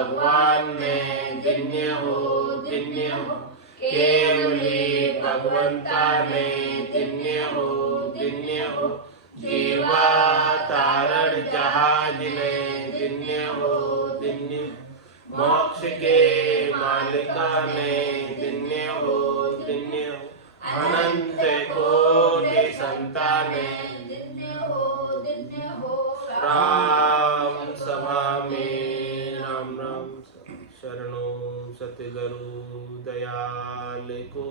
भगवान में दिन्य हो केवली भगवंता में दिन्य हो जीवा तारण जहाज में दिन्य हो मोक्ष के मालिका में दिन्य हो अनंत कोटि संतानें दिन्य हो राम सभा में राम शरणों सतगुरु दयाल को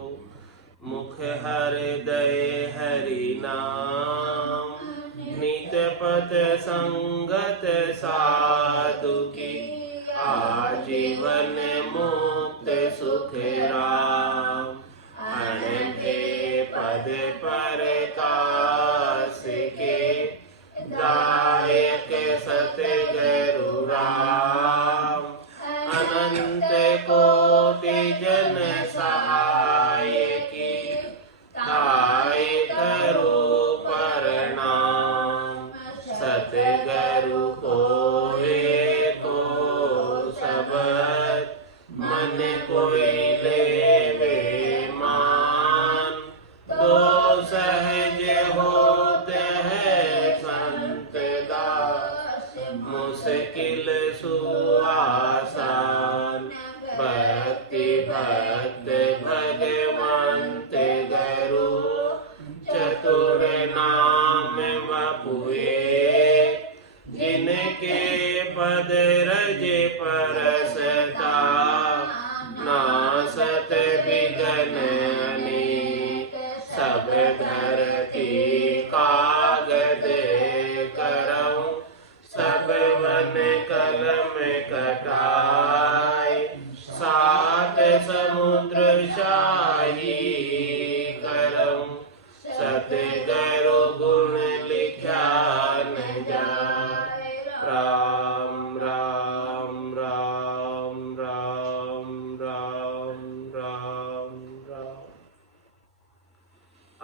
मुख हृदय हरि नाम नित पथ संगत साधु की आजीवन मुक्त सुख राम अनंते पद पर कास के दायक सतगुरु राम अनंत कोटि जन सहाय की ताय करो प्रणाम सतगुरु कोई तो सबद मन कोई लेवे मान तो सहज होते है संत दास मुश्किल सुआसान भक्ति भक्त भगवंत गुरु चतुर नाम बपुए जिनके पद रज परसता नासत विघ्न अनेक सब धरती कागद करऊं सब वन कलम कटाई सात समुद्र शाही करऊं सतगुरु गुण लिखा न जाए राम राम राम राम राम राम राम।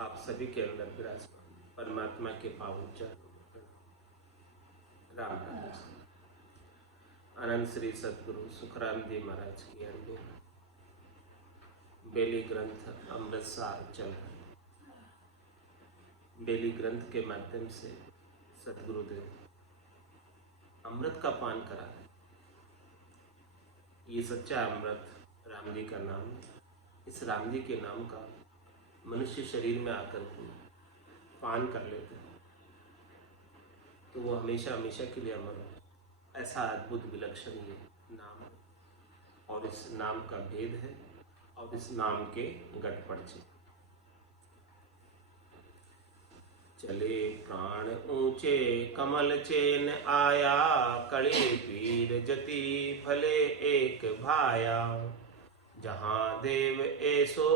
आप सभी के अंदर विराजमान परमात्मा के पावन चरणों राम राम। आनंद श्री सतगुरु सुखराम जी महाराज की अंडे बेली ग्रंथ अमृतसार चल रहा है। बेली ग्रंथ के माध्यम से सतगुरुदेव अमृत का पान करा है। ये सच्चा अमृत राम जी का नाम, इस राम जी के नाम का मनुष्य शरीर में आकर के पान कर लेते हैं तो वो हमेशा हमेशा के लिए अमर हो। ऐसा अद्भुत विलक्षण ये नाम है और इस नाम का भेद है और इस नाम के गठ पर्चे। चले प्राण ऊंचे कमल चेन आया कड़े पीर जति फले एक भाया जहाँ देव ऐसो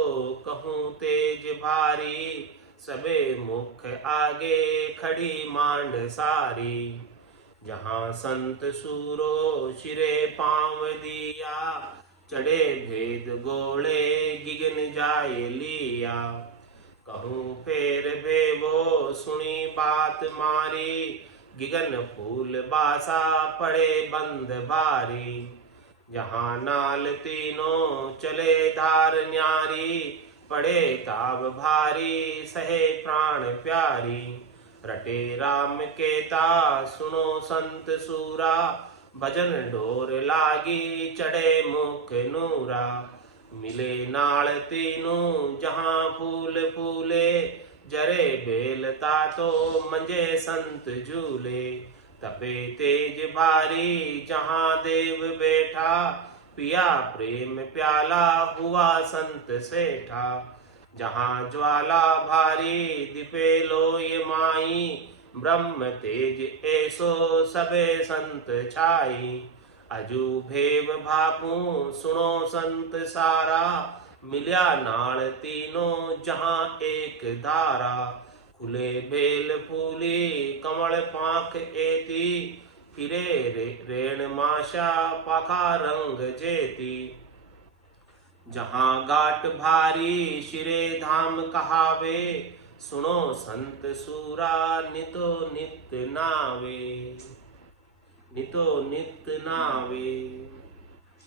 कहूँ तेज भारी सबे मुख आगे खड़ी मांड सारी जहाँ संत सूरो शिरे पाँव दिया चढ़े भेद गोले गिगन जाए लिया कहूँ फेर भेवो सुनी बात मारी गिगन फूल बासा पड़े बंद बारी जहाँ नाल तीनों चले धार न्यारी पड़े ताब भारी सहे प्राण प्यारी रटे राम केता सुनो संत सूरा भजन डोर लागी चढ़े मुख नूरा मिले नाल तीनों जहाँ फूल फूले जरे बेलता तो मंजे संत झूले तपे तेज भारी जहाँ देव बैठा पिया प्रेम प्याला हुआ संत सेठा जहाँ ज्वाला भारी दिपे लोय माई ब्रह्म तेज ऐसो सबे संत छाई अजू भेव भापू सुनो संत सारा मिल्या नाल तीनों जहाँ एक धारा खुले बेल फूली कमल पाख एती फिरे रेण माशा पाखा रंग जेती जहाँ गाट भारी शिरे धाम कहावे सुनो संत सूरा नितो नित नावे नितो नित नावे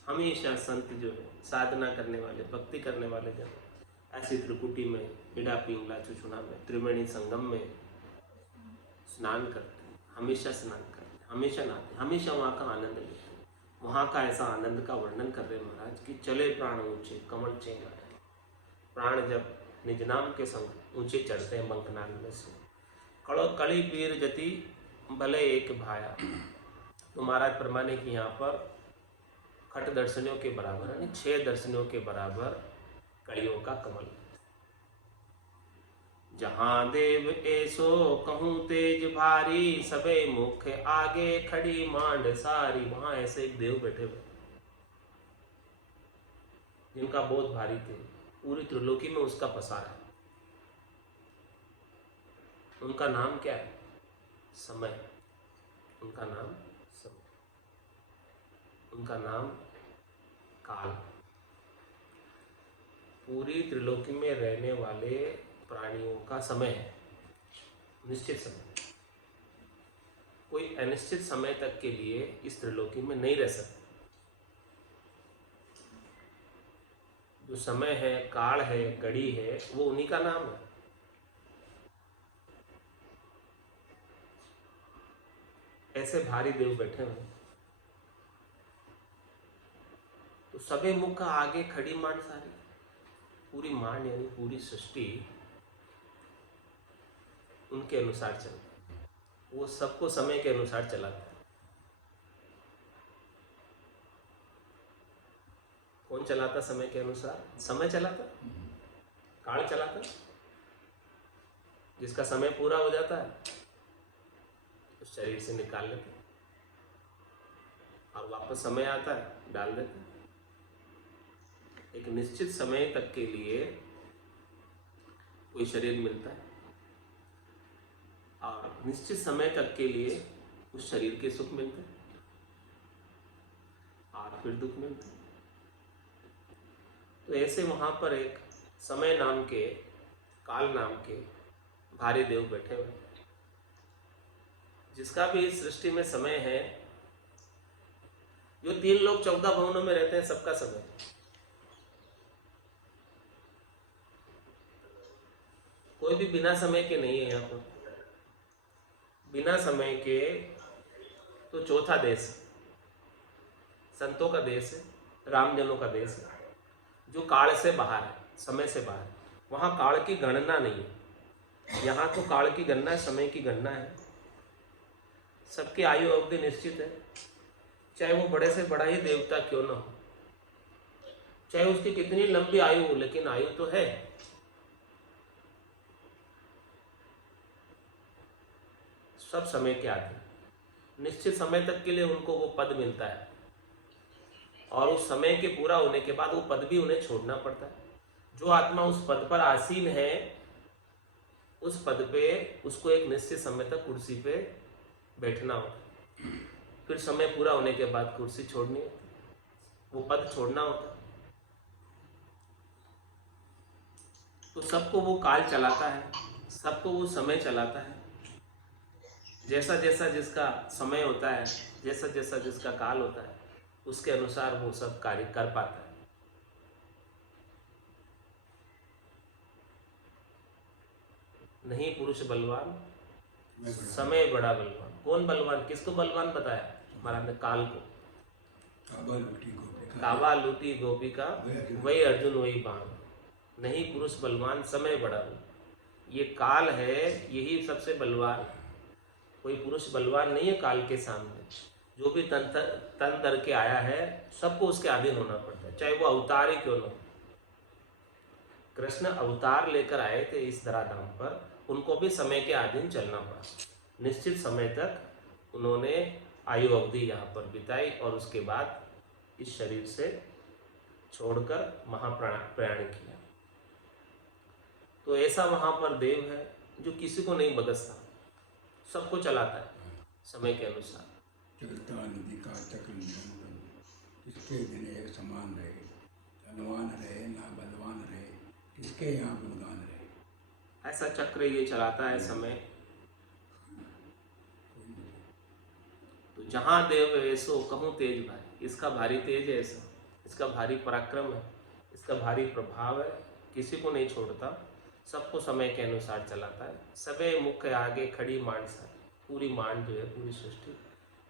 हमेशा संत जो है साधना करने वाले, भक्ति करने वाले जन ऐसी त्रिकुटी में, इडा पिंगला चुचुना में, त्रिवेणी संगम में स्नान करते हैं, हमेशा स्नान करते हैं, हमेशा नहाते, हमेशा वहाँ का आनंद लेते हैं। वहाँ का ऐसा आनंद का वर्णन कर रहे महाराज कि चले प्राण ऊंचे कमल चेंगा, प्राण जब निज नाम के संग ऊंचे चढ़ते हैं बंकनाल में से, कड़ो कड़ी पीर जति भले एक भाया। तो महाराज फरमाने की यहाँ पर खट दर्शनियों के बराबर यानी 6 दर्शनियों के बराबर कड़ियों का कमल। जहाँ देव ऐसो कहूँ तेज भारी, सबे मुख आगे खड़ी मांड सारी। वहां ऐसे एक देव बैठे हुए जिनका बोध भारी थे, पूरी त्रिलोकी में उसका पसार है। उनका नाम क्या है? समय। उनका नाम समय, उनका नाम काल। पूरी त्रिलोकी में रहने वाले प्राणियों का समय है निश्चित समय। कोई अनिश्चित समय तक के लिए इस त्रिलोकी में नहीं रह सकता। जो समय है, काल है, घड़ी है, वो उन्हीं का नाम है। ऐसे भारी देव बैठे हुए। तो सबे मुख का आगे खड़ी मांड सारी। पूरी मांड यानी पूरी सृष्टि उनके अनुसार चलता है। वो सबको समय के अनुसार चलाता है। कौन चलाता समय के अनुसार? समय चलाता, काल चलाता। जिसका समय पूरा हो जाता है तो शरीर से निकाल लेते हैं और वापस समय आता है डाल देते हैं। एक निश्चित समय तक के लिए कोई शरीर मिलता है और निश्चित समय तक के लिए उस शरीर के सुख मिलते हैं और फिर दुख मिलता है। तो ऐसे वहां पर एक समय नाम के, काल नाम के भारी देव बैठे हुए। जिसका भी इस सृष्टि में समय है, जो 3 लोग 14 भवनों में रहते हैं, सबका समय। कोई भी बिना समय के नहीं है यहाँ पर। बिना समय के तो चौथा देश है, संतों का देश है, रामजनों का देश है, जो काल से बाहर है, समय से बाहर। वहाँ काल की गणना नहीं है। यहाँ तो काल की गणना है, समय की गणना है। सबकी आयु अवधि निश्चित है, चाहे वो बड़े से बड़ा ही देवता क्यों ना हो, चाहे उसकी कितनी लंबी आयु हो, लेकिन आयु तो है। सब समय के आधीन। निश्चित समय तक के लिए उनको वो पद मिलता है और उस समय के पूरा होने के बाद वो पद भी उन्हें छोड़ना पड़ता है। जो आत्मा उस पद पर आसीन है, उस पद पे उसको एक निश्चित समय तक कुर्सी पे बैठना होता है। फिर समय पूरा होने के बाद कुर्सी छोड़नी होती है, वो पद छोड़ना होता है। तो सबको वो काल चलाता है, सबको वो समय चलाता है। जैसा जैसा जिसका समय होता है, जैसा जैसा जिसका काल होता है, उसके अनुसार वो सब कार्य कर पाता है। नहीं पुरुष बलवान, समय बड़ा बलवान। कौन बलवान? किसको बलवान बताया? महाराज ने काल को। काबा लूटी गोपिका, वही अर्जुन वही बाण। नहीं पुरुष बलवान, समय बड़ा बलवान। ये काल है, यही सबसे बलवान है। कोई पुरुष बलवान नहीं है काल के सामने। जो भी तन धर के आया है, सबको उसके अधीन होना पड़ता है, चाहे वो अवतार ही क्यों ना हो। कृष्ण अवतार लेकर आए थे इस धराधाम पर, उनको भी समय के अधीन चलना पड़ा। निश्चित समय तक उन्होंने आयु अवधि यहाँ पर बिताई और उसके बाद इस शरीर से छोड़कर महाप्रयाण किया। तो ऐसा वहाँ पर देव है जो किसी को नहीं बदसता, सबको चलाता है समय के अनुसार। चलता नदी का चक्र निरंतर, किसके दिन एक समान रहे, धनवान रहे ना बलवान रहे, किसके यहाँ गुणगान रहे। ऐसा चक्र ये चलाता है समय। तो जहाँ देव ऐसो कहूँ तेज भाई, इसका भारी तेज है ऐसा। इसका भारी पराक्रम है, इसका भारी प्रभाव है, किसी को नहीं छोड़ता, सबको समय के अनुसार चलाता है। सबे मुख आगे खड़ी मांड सा, पूरी मांड जो है, पूरी सृष्टि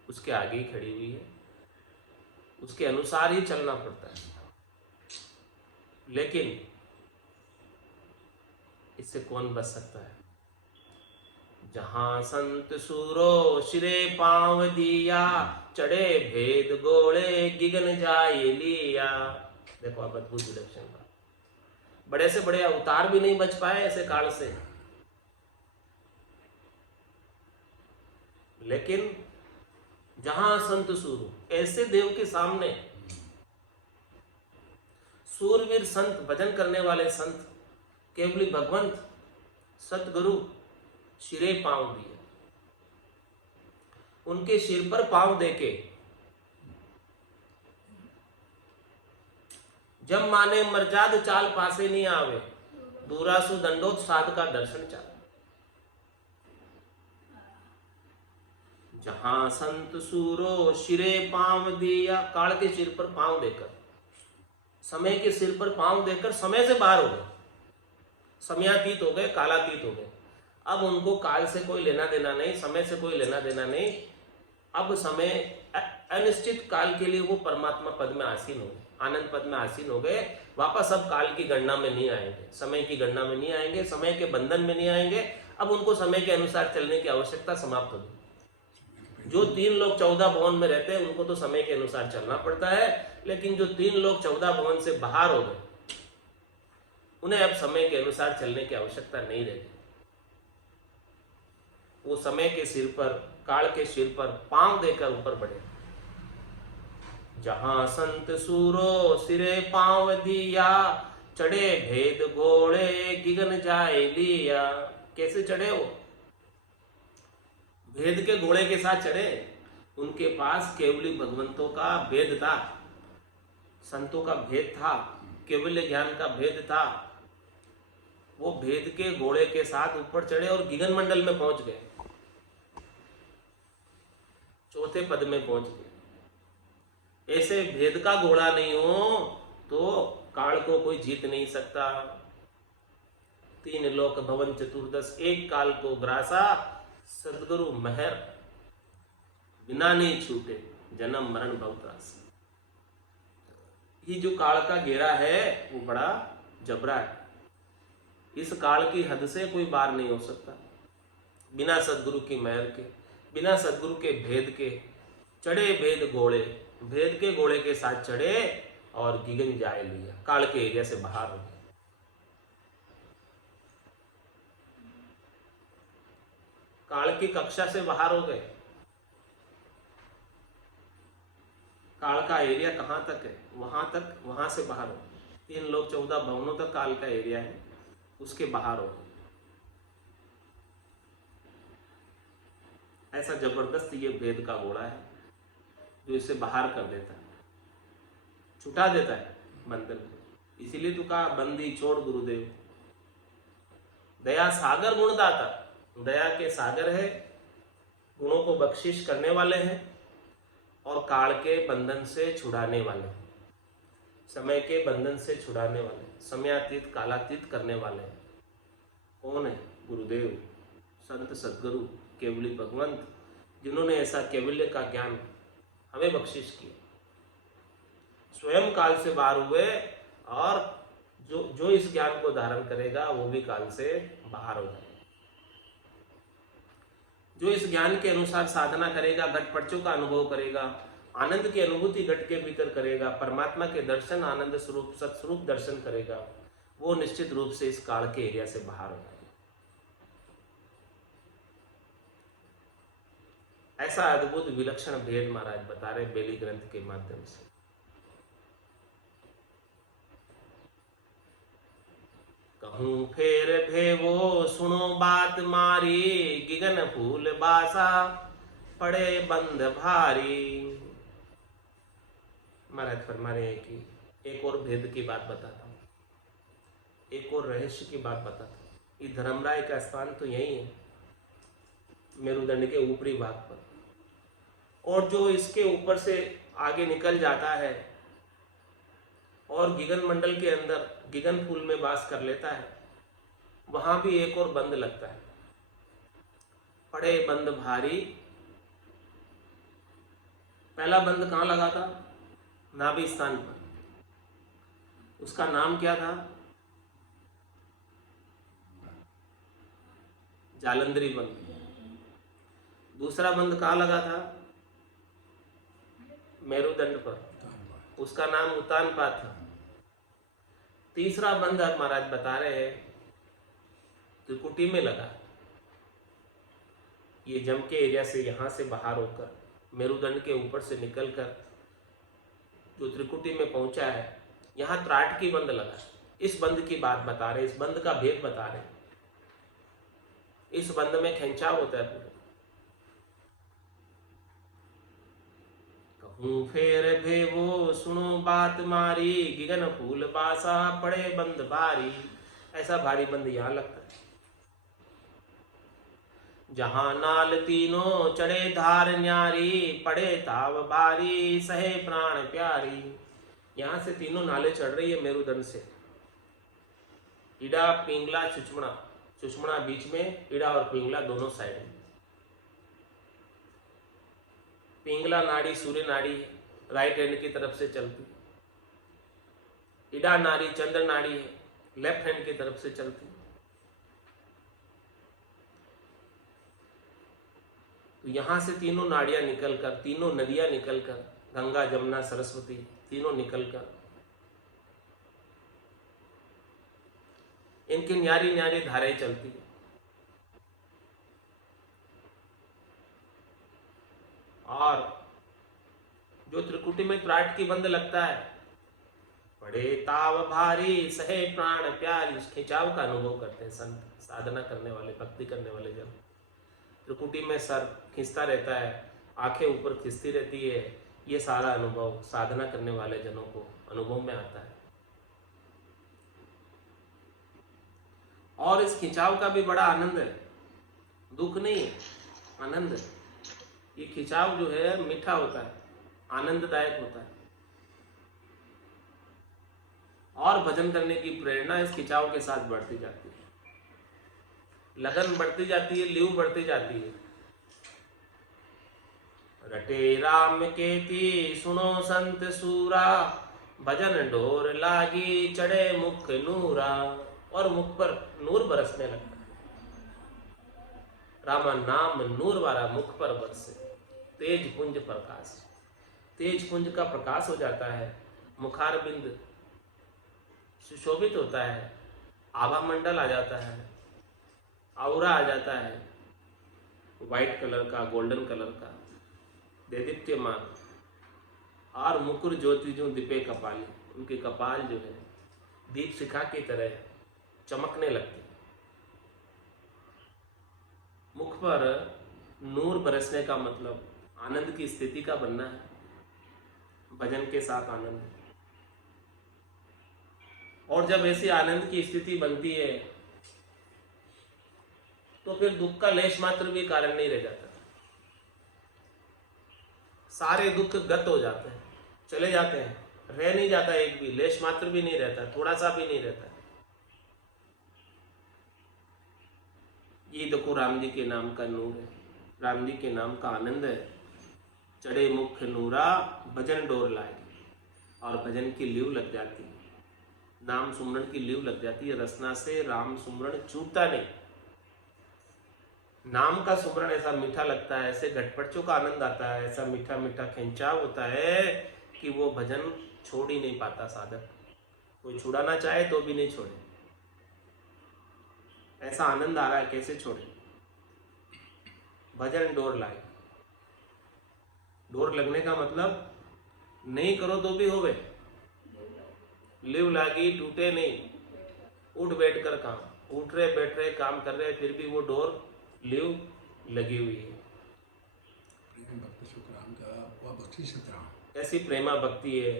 उसके आगे ही खड़ी हुई है, उसके अनुसार ही चलना पड़ता है। लेकिन इससे कौन बच सकता है? जहां संत सूरो सिरे पांव दिया, चढ़े भेद गोले गिगन जाए लिया। देखो अब अद्भुत विलक्षण बात, बड़े से बड़े अवतार भी नहीं बच पाए ऐसे काल से। लेकिन जहां संत सूरो, ऐसे देव के सामने सूरवीर संत, भजन करने वाले संत, केवली भगवंत सतगुरु सिरे पांव दिए, उनके सिर पर पांव देके जब माने मर्जाद चाल पासे नहीं आवे, दूरासु दंडोत साध का दर्शन चाल। जहां संत सूरो सिरे पांव दिया, काल के सिर पर पांव देकर, समय के सिर पर पांव देकर समय से बाहर हो गए, समयातीत हो गए, कालातीत हो गए। अब उनको काल से कोई लेना देना नहीं, समय से कोई लेना देना नहीं। अब समय अनिश्चित काल के लिए वो परमात्मा पद में आसीन हो गए, आनंद पद में आसीन हो गए। वापस अब काल की गणना में नहीं आएंगे, समय की गणना में नहीं आएंगे, समय के बंधन में नहीं आएंगे। अब उनको समय के अनुसार चलने की आवश्यकता समाप्त होगी। जो 3 लोग 14 भवन में रहते हैं उनको तो समय के अनुसार चलना पड़ता है, लेकिन जो 3 लोग 14 भवन से बाहर हो गए, उन्हें अब समय के अनुसार चलने की आवश्यकता नहीं रहेगी। वो समय के सिर पर, काल के सिर पर पांव देकर ऊपर बढ़े। जहां संत सूरो सिरे पांव दिया, चढ़े भेद घोड़े गिगन जाए लिया। कैसे चढ़े वो? भेद के घोड़े के साथ चढ़े। उनके पास केवली भगवंतों का भेद था, संतों का भेद था, केवल ज्ञान का भेद था। वो भेद के घोड़े के साथ ऊपर चढ़े और गिगन मंडल में पहुंच गए, चौथे पद में पहुंच गए। ऐसे भेद का घोड़ा नहीं हो तो काल को कोई जीत नहीं सकता। 3 लोक भवन चतुर्दश, एक काल को ग्रासा, सदगुरु महर बिना नहीं छूटे, जन्म मरण बहुत्रास। ये जो काल का घेरा है वो बड़ा जबरा है। इस काल की हद से कोई पार नहीं हो सकता। बिना सदगुरु की महर के, बिना सदगुरु के भेद के चढ़े भेद घोड़े, भेद के घोड़े के साथ चढ़े और गिगन जाए लिया, काल के एरिया से बाहर हो गए। काल की कक्षा से बाहर हो गए। काल का एरिया कहां तक है? वहां तक, वहां से बाहर हो गए। 3 लोग 14 भवनों तक काल का एरिया है, उसके बाहर हो गए। ऐसा जबरदस्त ये भेद का घोड़ा है जो इसे बाहर कर देता है, छुटा देता है बंधन को। इसीलिए तो कहा बंदी छोड़ गुरुदेव। दया सागर गुणदाता, दया के सागर है, गुणों को बख्शिश करने वाले हैं और काल के बंधन से छुड़ाने वाले हैं, समय के बंधन से छुड़ाने वाले, समयातीत कालातीत करने वाले हैं। कौन है? गुरुदेव, संत सदगुरु, केवली भगवंत, जिन्होंने ऐसा केवल्य का ज्ञान हमें बख्शिश किया। स्वयं काल से बाहर हुए और जो इस ज्ञान को धारण करेगा वो भी काल से बाहर हो जाएगा। जो इस ज्ञान के अनुसार साधना करेगा, घटपटचों का अनुभव करेगा, आनंद की अनुभूति घट के भीतर करेगा, परमात्मा के दर्शन, आनंद स्वरूप सत्स्वरूप दर्शन करेगा, वो निश्चित रूप से इस काल के एरिया से बाहर हो जाएगा। ऐसा अद्भुत विलक्षण भेद महाराज बता रहे बेली ग्रंथ के माध्यम से। कहूं फेर भेवो सुनो बात मारी, गिगन फूल बासा पड़े बंद भारी। महाराज फरमा रहे हैं कि एक और भेद की बात बताता हूं, एक और रहस्य की बात बताता हूं। ये धर्मराय का स्थान तो यही है, मेरुदंड के ऊपरी भाग पर, और जो इसके ऊपर से आगे निकल जाता है और गिगन मंडल के अंदर गिगन फूल में वास कर लेता है, वहां भी एक और बंद लगता है। पड़े बंद भारी, पहला बंद कहाँ लगा था? नाभि स्थान पर। उसका नाम क्या था? जालंधरी बंद। दूसरा बंद कहाँ लगा था? मेरुदंड पर, उसका नाम उतानपाद था। तीसरा बंद अब महाराज बता रहे हैं त्रिकुटी में लगा। ये जम के एरिया से यहां से बाहर होकर मेरुदंड के ऊपर से निकलकर जो त्रिकुटी में पहुंचा है, यहां त्राट की बंद लगा। इस बंद की बात बता रहे, इस बंद का भेद बता रहे। इस बंद में खिंचाव होता है पूरे। कहूं फेर भेवो सुनो बात मारी, गिगन फूल बासा पड़े बंद भारी। ऐसा भारी बंद यहां लगता है। जहां नाल तीनों चढ़े धार न्यारी, पड़े ताव भारी सहे प्राण प्यारी। यहां से तीनों नाले चढ़ रही है मेरुदंड से। इड़ा पिंगला चुचमड़ा, चुचमड़ा बीच में, इड़ा और पिंगला दोनों साइड में। पिंगला नाड़ी सूर्य नाड़ी है, राइट हैंड की तरफ से चलती। इड़ा नाड़ी चंद्र नाड़ी है, लेफ्ट हैंड की तरफ से चलती। तो यहां से तीनों नाड़ियां निकलकर, तीनों नदियां निकलकर, गंगा जमुना सरस्वती तीनों निकलकर इनकी न्यारी न्यारी धाराएं चलती है। और जो त्रिकुटी में त्राट की बंद लगता है, पड़े ताव भारी सहे प्राण प्यारी, उस खिंचाव का अनुभव करते हैं संत, साधना करने वाले, भक्ति करने वाले जन। त्रिकुटी में सर खिंचता रहता है, आंखें ऊपर खिंचती रहती है। ये सारा अनुभव साधना करने वाले जनों को अनुभव में आता है। और इस खिंचाव का भी बड़ा आनंद है, दुख नहीं है, आनंद है। ये खिंचाव जो है मीठा होता है, आनंददायक होता है। और भजन करने की प्रेरणा इस खिंचाव के साथ बढ़ती जाती है, लगन बढ़ती जाती है, लीव बढ़ती जाती है। रटे राम केती सुनो संत सूरा, भजन डोर लागी चढ़े मुख नूरा। और मुख पर नूर बरसने लगता है। रामा नाम नूर वाला मुख पर बरसे, तेज पुंज प्रकाश, तेज पुंज का प्रकाश हो जाता है। मुखार बिंद सुशोभित होता है, आभा मंडल आ जाता है, औरा आ जाता है, व्हाइट कलर का, गोल्डन कलर का, देदीप्यमान। और मुकुर ज्योति जो दीपे कपाली, उनके कपाल जो है दीप शिखा की तरह चमकने लगती। मुख पर नूर बरसने का मतलब आनंद की स्थिति का बनना है, भजन के साथ आनंद। और जब ऐसी आनंद की स्थिति बनती है तो फिर दुख का लेश मात्र भी कारण नहीं रह जाता। सारे दुख गत हो जाते हैं, चले जाते हैं, रह नहीं जाता, एक भी लेश मात्र भी नहीं रहता, थोड़ा सा भी नहीं रहता। ये देखो राम जी के नाम का नूर है, राम जी के नाम का आनंद है। चढ़े मुख नूरा भजन डोर लाएगी, और भजन की लीव लग जाती है, नाम सुमरण की लीव लग जाती है। रसना से राम सुमरण छूटता नहीं। नाम का सुमरण ऐसा मीठा लगता है, ऐसे घटपटचों का आनंद आता है, ऐसा मीठा मीठा खिंचाव होता है कि वो भजन छोड़ ही नहीं पाता साधक। कोई छुड़ाना चाहे तो भी नहीं छोड़े, ऐसा आनंद आ रहा है, कैसे छोड़े। भजन डोर लाए, डोर लगने का मतलब नहीं करो तो भी होवे, लिव लागी टूटे नहीं, उठ बैठ कर काम, उठ रहे बैठ रहे काम कर रहे, फिर भी वो डोर लिव लगी हुई है। ऐसी प्रेमा भक्ति है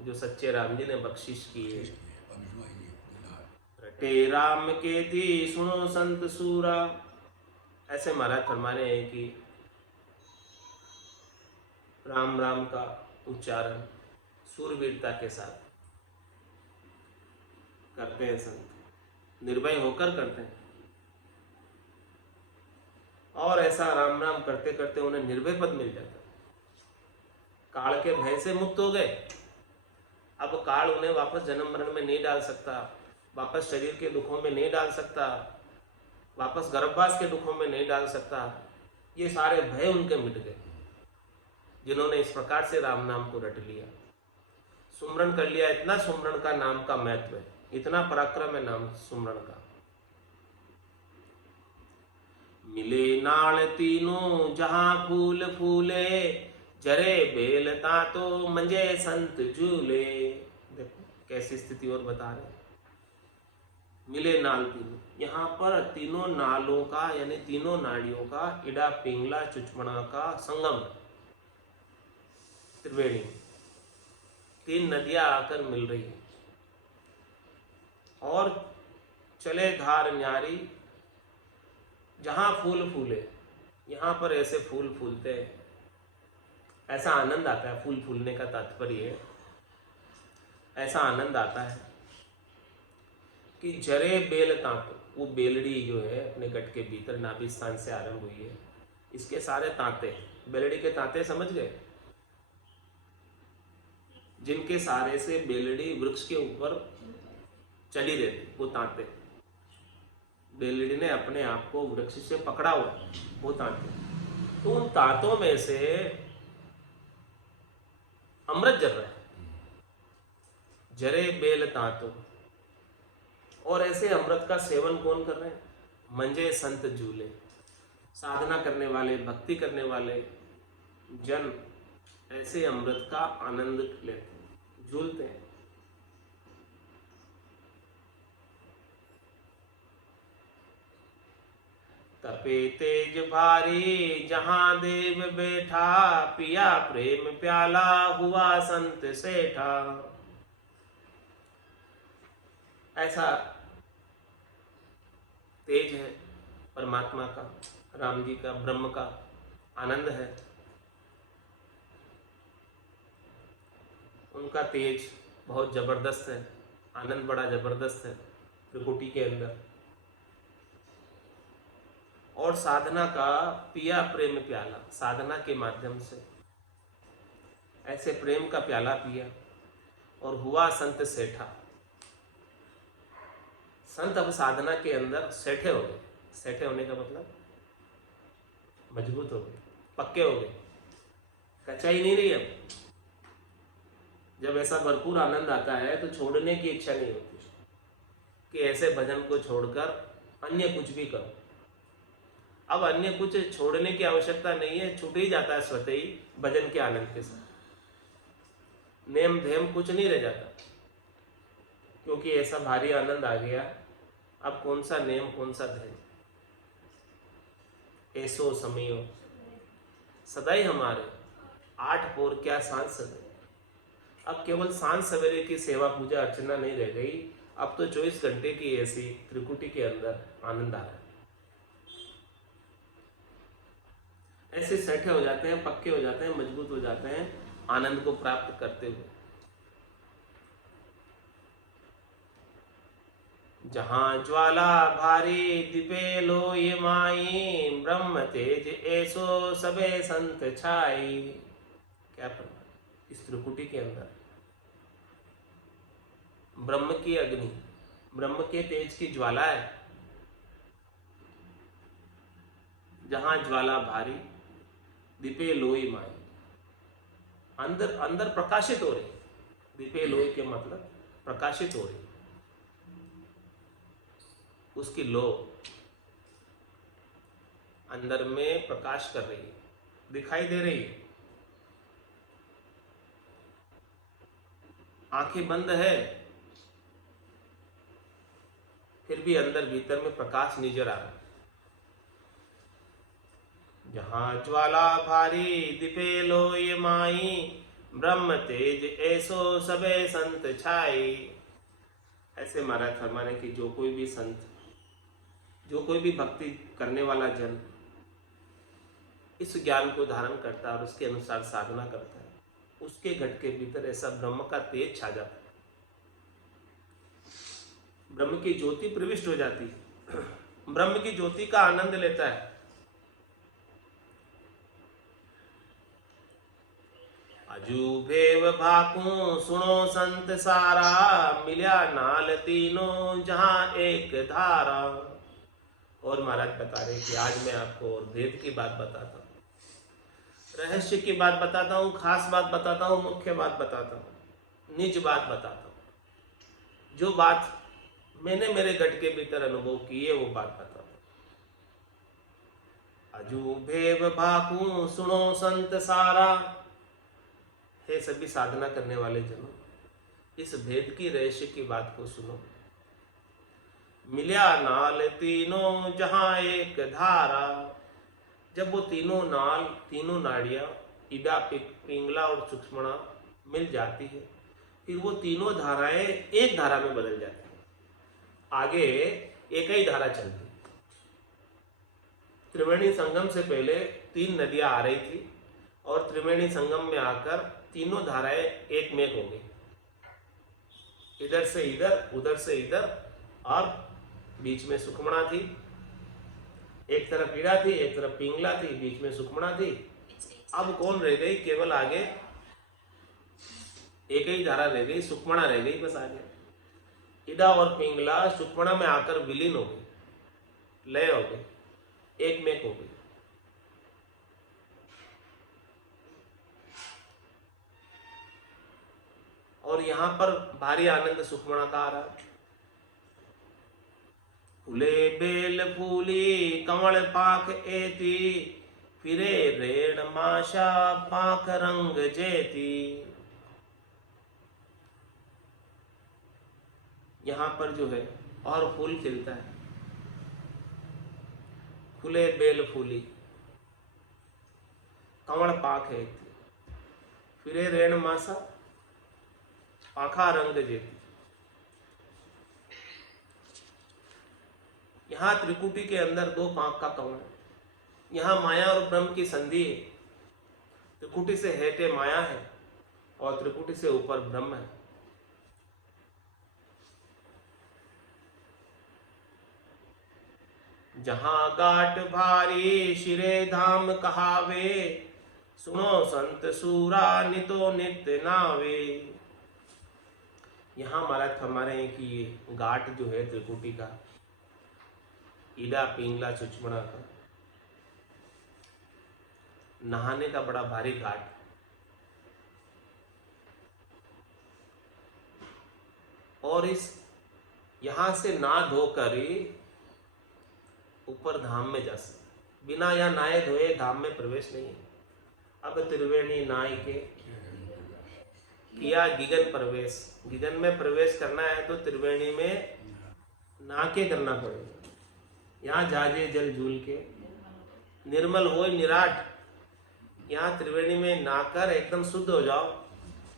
जो सच्चे राम जी ने बख्शिश की है। रटे राम के थी सुनो संत सूरा, ऐसे महाराज फरमाने हैं कि राम राम का उच्चारण सूरवीरता के साथ, करते हैं संत, निर्भय होकर करते हैं। और ऐसा राम नाम करते करते उन्हें निर्भय पद मिल जाता है। काल के भय से मुक्त हो गए। अब काल उन्हें वापस जन्म मरण में नहीं डाल सकता, वापस शरीर के दुखों में नहीं डाल सकता, वापस गर्भवास के दुखों में नहीं डाल सकता। ये सारे भय उनके मिट गए जिन्होंने इस प्रकार से राम नाम को रट लिया, सुमरन कर लिया। इतना सुमरन का नाम का महत्व है, इतना पराक्रम है नाम सुमरन का। मिले नाल तीनों जहां फूल फूले, जरे बेल तातो मंजे संत झूले। देखो कैसी स्थिति और बता रहे हैं। मिले नाल तीनों, यहाँ पर तीनों नालों का यानी तीनों नाड़ियों का, इडा पिंगला चुचमणा का संगम, त्रिवेणी, तीन नदियां आकर मिल रही है। और चले धार न्यारी जहां फूल फूले, यहाँ पर ऐसे फूल फूलते हैं, ऐसा आनंद आता है। फूल फूलने का तात्पर्य है, ऐसा आनंद आता है कि जरे बेल तांतों, वो बेलड़ी जो है अपने गट के भीतर नाभि स्थान से आरंभ हुई है, इसके सारे तांते, बेलड़ी के तांते समझ गए, जिनके सारे से बेलड़ी वृक्ष के ऊपर चली रहती, वो तांते। बेलड़ी ने अपने आप को वृक्ष से पकड़ा हुआ, वो तांते। तो उन तांतों में से अमृत जर रहा है, जरे बेल तांतों। और ऐसे अमृत का सेवन कौन कर रहे हैं? मंजे संत झूले, साधना करने वाले, भक्ति करने वाले जन ऐसे अमृत का आनंद लेते हैं, झूलते हैं। तपे तेज भारी जहां देव बैठा, पिया प्रेम प्याला हुआ संत सेठा। ऐसा तेज है परमात्मा का, राम जी का, ब्रह्म का आनंद है। उनका तेज बहुत जबरदस्त है, आनंद बड़ा जबरदस्त है त्रिकुटी के अंदर। और साधना का पिया प्रेम प्याला, साधना के माध्यम से ऐसे प्रेम का प्याला पिया और हुआ संत सेठा। संत अब साधना के अंदर सेठे हो गए। सेठे होने का मतलब मजबूत हो गए, पक्के हो गए, कच्चाई नहीं रही। अब जब ऐसा भरपूर आनंद आता है तो छोड़ने की इच्छा नहीं होती कि ऐसे भजन को छोड़कर अन्य कुछ भी करो। अब अन्य कुछ छोड़ने की आवश्यकता नहीं है, छूट ही जाता है स्वतः ही भजन के आनंद के साथ। नेम धेम कुछ नहीं रह जाता, क्योंकि ऐसा भारी आनंद आ गया। अब कौन सा नेम, कौन सा धेम? ऐसो समियो सदाई हमारे, आठ पोर क्या सांझ सवेरे। अब केवल सांझ सवेरे की सेवा पूजा अर्चना नहीं रह गई, अब तो 24 घंटे की ऐसी त्रिकुटी के अंदर आनंद आ रहा है। ऐसे सेठे हो जाते हैं, पक्के हो जाते हैं, मजबूत हो जाते हैं आनंद को प्राप्त करते हुए। जहां ज्वाला भारी दिपे लो ये माई, ब्रह्म तेज ऐसो सबे संत छाई। क्या फरमा इस त्रिकुटी के अंदर ब्रह्म की अग्नि, ब्रह्म के तेज की ज्वाला है। जहां ज्वाला भारी दीपे लोई माई, अंदर अंदर प्रकाशित हो रही। दीपे लोई के मतलब प्रकाशित हो रही, उसकी लो अंदर में प्रकाश कर रही है, दिखाई दे रही है। आंखें बंद है, फिर भी अंदर भीतर में प्रकाश नजर आ रहा है। जहां ज्वाला भारी दिपे लोय माई, ब्रह्म तेज ऐसो सबे संत छाई। ऐसे महाराज फरमाने की जो कोई भी संत, जो कोई भी भक्ति करने वाला जन इस ज्ञान को धारण करता है और उसके अनुसार साधना करता है, उसके घट के भीतर ऐसा ब्रह्म का तेज छा जाता है। ब्रह्म की ज्योति प्रविष्ट हो जाती है, ब्रह्म की ज्योति का आनंद लेता है। अजूबेव भाकू सुनो संत सारा, मिल्या नाल तीनों जहां एक धारा। और महाराज बता रहे कि आज मैं आपको और भेद की बात बताता हूँ, रहस्य की बात बताता हूँ, खास बात बताता हूँ, मुख्य बात बताता हूँ, निज बात बताता हूँ। जो बात मैंने मेरे गट के भीतर अनुभव की है वो बात बताता हूँ। अजूबेव भाकू सुनो संत सारा। हे सभी साधना करने वाले जनों, इस भेद की रहस्य की बात को सुनो। मिल्या नाल तीनों जहां एक धारा। जब वो तीनों नाल, तीनों नाड़ियां, इडा, पिंगला और सुषुम्ना मिल जाती है, फिर वो तीनों धाराएं एक धारा में बदल जाती है। आगे एक ही धारा चलती। त्रिवेणी संगम से पहले 3 नदियां आ रही थी और त्रिवेणी संगम में आकर तीनों धाराएं एक में हो गई, इधर से इधर, उधर से इधर, और बीच में सुषुम्ना थी। एक तरफ ईड़ा थी, एक तरफ पिंगला थी, बीच में सुषुम्ना थी। अब कौन रह गई? केवल आगे एक ही धारा रह गई, सुषुम्ना रह गई बस आगे। ईड़ा और पिंगला सुषुम्ना में आकर विलीन हो गई, लय हो गई, एक में हो गई। और यहां पर भारी आनंद सुषुम्ना का आ रहा है। फूले बेल फूली कमल पाख एती, फिरे रेण माशा पाख रंग जेती। यहां पर जो है और फूल खिलता है। फूले बेल फूली कमल पाख एती, फिरे रेण माशा पाखा रंग जेती। यहाँ त्रिकुटी के अंदर 2 पांख का कमल है। यहाँ माया और ब्रह्म की संधि है। त्रिकुटी से हेठे माया है और त्रिकुटी से ऊपर ब्रह्म है। जहां गाट भारी शिरे धाम कहावे, सुनो संत सूरा नितो नित्य नावे। यहाँ महाराज फरमा रहे हैं कि ये घाट जो है त्रिकुटी का, ईड़ा पिंगला सुषुम्ना का, नहाने का बड़ा भारी घाट। और इस यहां से ना धोकर ही ऊपर धाम में जा सकते, बिना या नहाए धोए धाम में प्रवेश नहीं है। अब त्रिवेणी नाय के किया गिगन प्रवेश। गिगन में प्रवेश करना है तो त्रिवेणी में नहा के करना पड़ेगा। यहाँ जाजे जल झूल के निर्मल हो निराट। यहाँ त्रिवेणी में नहाकर एकदम शुद्ध हो जाओ,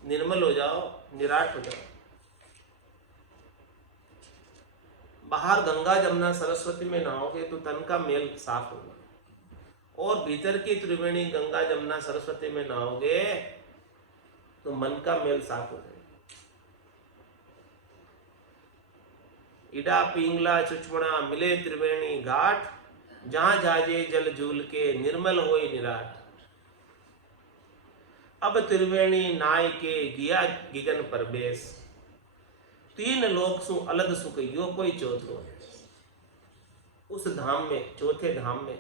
निर्मल हो जाओ, निराट हो जाओ। बाहर गंगा जमुना सरस्वती में नहाओगे तो तन का मेल साफ होगा, और भीतर की त्रिवेणी गंगा जमुना सरस्वती में नहाओगे तो मन का मेल साफ हो जाएगा। ईड़ा पिंगला सुषुम्ना मिले त्रिवेणी घाट, जहां जाजे जल झूल के निर्मल होए निराट। अब त्रिवेणी नाय के गिया गिगन परवेश, 3 लोक सु अलग सुख यो कोई चौथो। उस धाम में, चौथे धाम में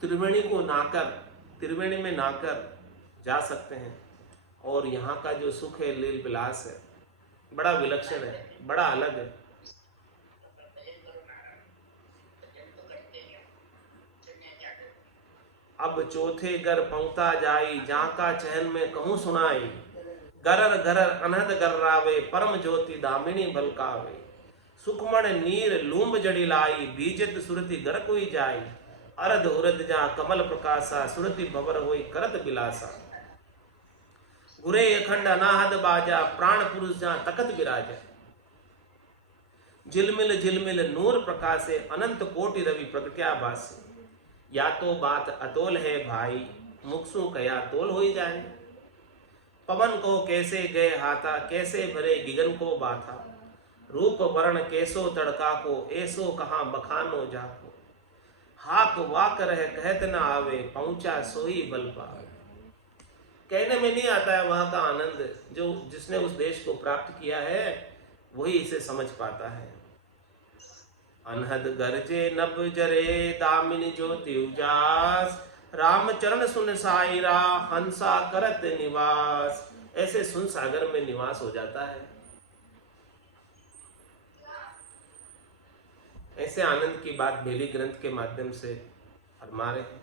त्रिवेणी को नहाकर, त्रिवेणी में नहाकर जा सकते हैं। और यहाँ का जो सुख है, लील विलास है, बड़ा विलक्षण है, बड़ा अलग है। अब चौथे घर पहुंचा जाई, जहाँ का चहन में कहूँ सुनाई। गरर गरर अनहद गर्रावे, परम ज्योति दामिनी बलकावे। सुखमण नीर लूंब जड़ी लाई, बीजत सुरति गर कोई जाई। अरद उरद जा कमल प्रकाशा, सुरति भवर होई करत बिलासा। गुरे अखंड अनाहद बाजा, प्राण पुरुष जा तकत विराजा। झिलमिल झिलमिल नूर प्रकाशे, अनंत कोटि रवि प्रगट्या भासे। या तो बात अतोल है भाई, मुखसु कया तोल होई जाए। पवन को कैसे गए हाथा, कैसे भरे गिगन को बाथा। रूप वर्ण कैसो तड़का को, ऐसो कहाँ बखानो जाको। हाक वाक रह कहत न आवे, पहुंचा सोई बल पावे। कहने में नहीं आता है वहां का आनंद, जो जिसने उस देश को प्राप्त किया है वही इसे समझ पाता है। अनहद गरजे नभ जरे, दामिनी ज्योति उजास। राम चरण सुन साईरा, हंसा करत निवास। ऐसे सुन सागर में निवास हो जाता है। ऐसे आनंद की बात बेली ग्रंथ के माध्यम से फरमा रहे हैं।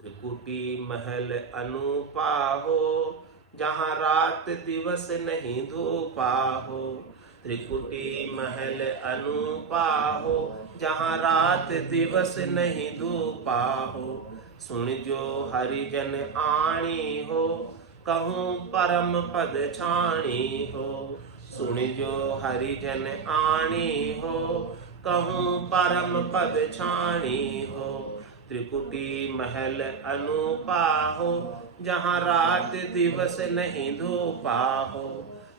त्रिकुटी महल अनूपा हो, जहाँ रात दिवस नहीं धूपा हो। त्रिकुटी महल अनूपा हो, जहाँ रात दिवस नहीं धूपा हो। सुन जो हरिजन आणी हो, कहूँ परम पद छाणी हो। सुन जो हरिजन आणी हो, कहूँ परम पद छाणी हो। त्रिकुटी महल अनूपा हो, जहाँ रात दिवस नहीं धूपा हो।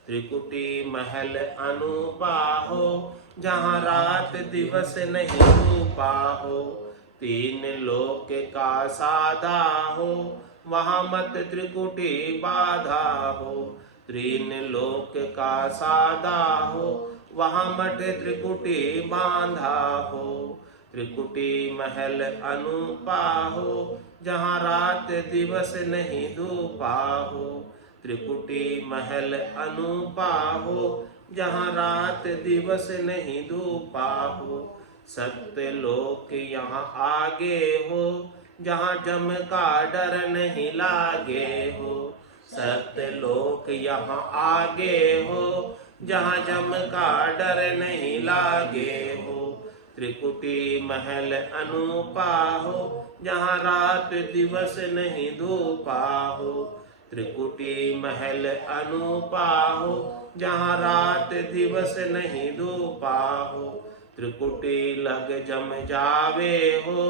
त्रिकुटी महल अनूपा हो, जहाँ रात दिवस नहीं धूपा हो। तीन लोक का साधा हो, वहाँ मत त्रिकुटी बाधा हो। तीन लोक का साधा हो, वहाँ मत त्रिकुटी बांधा हो। त्रिकुटी महल अनूपा हो, जहाँ रात दिवस नहीं धूपा हो। त्रिकुटी महल अनूपा हो, जहाँ रात दिवस नहीं धूपा हो। सत्य लोक यहाँ आगे हो, जहाँ जम का डर नहीं लागे हो। सत्य लोक यहाँ आगे हो, जहाँ जम का डर नहीं लागे हो। त्रिकुटी महल अनूपा हो, जहाँ रात दिवस नहीं धूपा हो। त्रिकुटी महल अनूपा हो, जहाँ रात दिवस नहीं धूपा हो। त्रिकुटी लग जम जावे हो,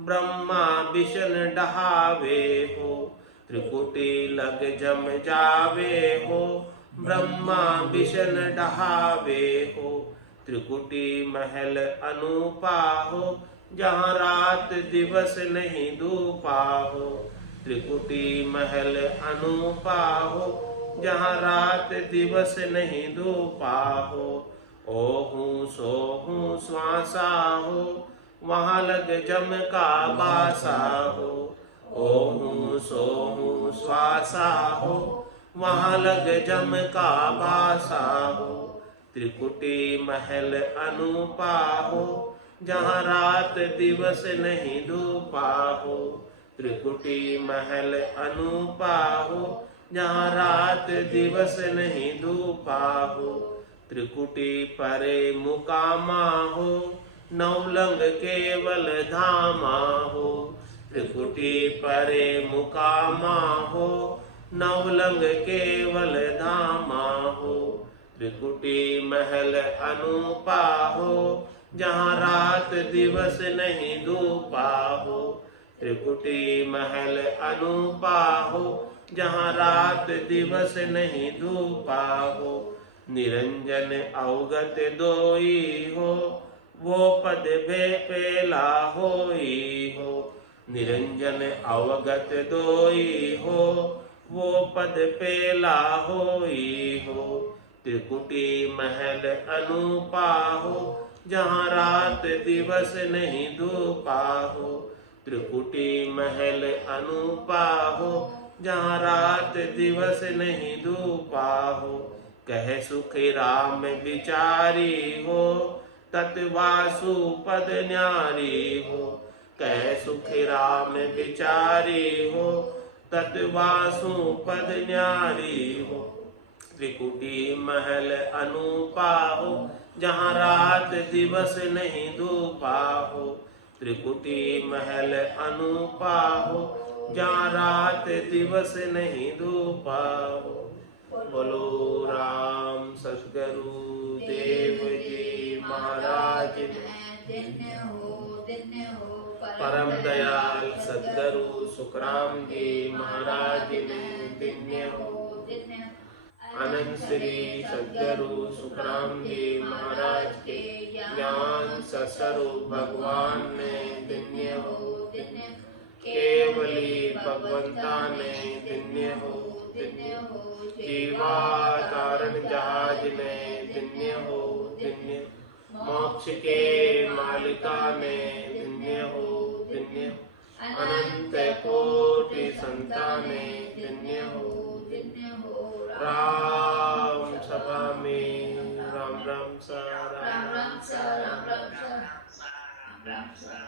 ब्रह्मा विष्णु डहावे हो। त्रिकुटी लग जम जावे हो, ब्रह्मा विष्णु डहावे हो। त्रिकुटी महल अनूपा हो, जहाँ रात दिवस नहीं धूपा हो। त्रिकुटी महल अनूपा हो, जहाँ रात दिवस नहीं धूपा हो। ओहूँ सोहूँ श्वासा हो, वहाँ लग जम का बासा हो। ओहूँ सोहूँ श्वासा हो, वहाँ लग जम का बासा हो। त्रिकुटी महल अनूपा हो, जहाँ रात दिवस नहीं धूपा हो। त्रिकुटी महल अनूपा हो, जहाँ रात दिवस नहीं धूपा हो। त्रिकुटी परे मुकामा हो, नवलंग केवल धामा हो। त्रिकुटी परे मुकामा हो, नवलंग केवल धामा हो। त्रिकुटी महल अनूपा हो, जहाँ रात दिवस नहीं धूपा हो। त्रिकुटी महल अनूपा हो, जहाँ रात दिवस नहीं धूपा हो। निरंजन अवगत दोई हो, वो पद भे पेला होई हो। निरंजन अवगत दोई हो, वो पद पेला होई हो। त्रिकुटी महल अनूपा हो, जहाँ रात दिवस नहीं धूपा हो। त्रिकुटी महल अनूपा हो, जहाँ रात दिवस नहीं धूपा हो। कह सुख राम विचारी हो, तत्वासु पद न्यारी हो। कह सुख राम विचारी हो, तत्वासु पद न्यारी हो। त्रिकुटी महल अनूपा हो, जहाँ रात दिवस नहीं धूपा हो। त्रिकुटी महल अनूपा हो, जहाँ रात दिवस नहीं धूपा हो। बोलो राम सद्गुरु देव जी महाराज, परम दयाल सद्गुरु सुखराम जी महाराज ने दिन्य हो। अनंत श्री सद्गुरु सुखराम देव महाराज के ज्ञान सस्वरूप भगवान ने दिन्य हो केवली भगवंता ने दिन्य हो जीवा तारण जहाज ने दिन्य हो मोक्ष के मालिका ने दिन्य हो अनंत कोटि संताने दिन्य हो राम सभा में राम राम सा राम राम सा राम राम सा राम राम सा